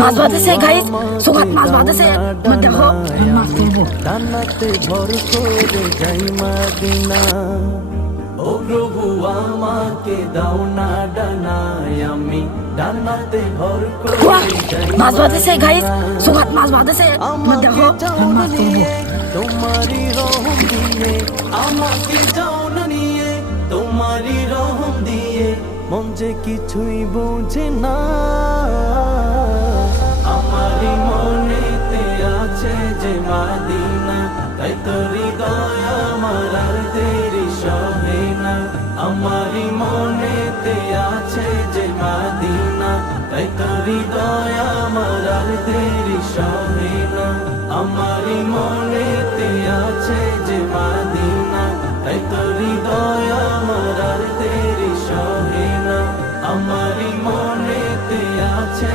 মাছ বাঁধেছে guys, সুগাত মাছ বাঁধেছে, দেখো মাছ তুলবো। ডানাতে ভর করে যাই মদিনা। ও প্রভু আমাকে দাও না ডানায়, আমি ডানাতে ভর করে যাই মাছ বাঁধেছে গাইস, সুগাত মাছ বাঁধেছে, দেখো মাছ তুলবো। তোমারি রহম দিয়ে আমাকে যাও না নিয়ে, তোমারি রহম দিয়ে মন যে কিছুই বোঝে না। আমারি মনেতে আছে যে মদিনা, তাই তো হৃদয় আমার আর দেরি সহে না। আমারি মনেতে আছে যে মদিনা, তাই তো হৃদয় আমার আর দেরি সহে না। আমারি মনেতে আছে যে মদিনা, তাই তো হৃদয় আমার আর দেরি সহে না। আমারি মনেতে আছে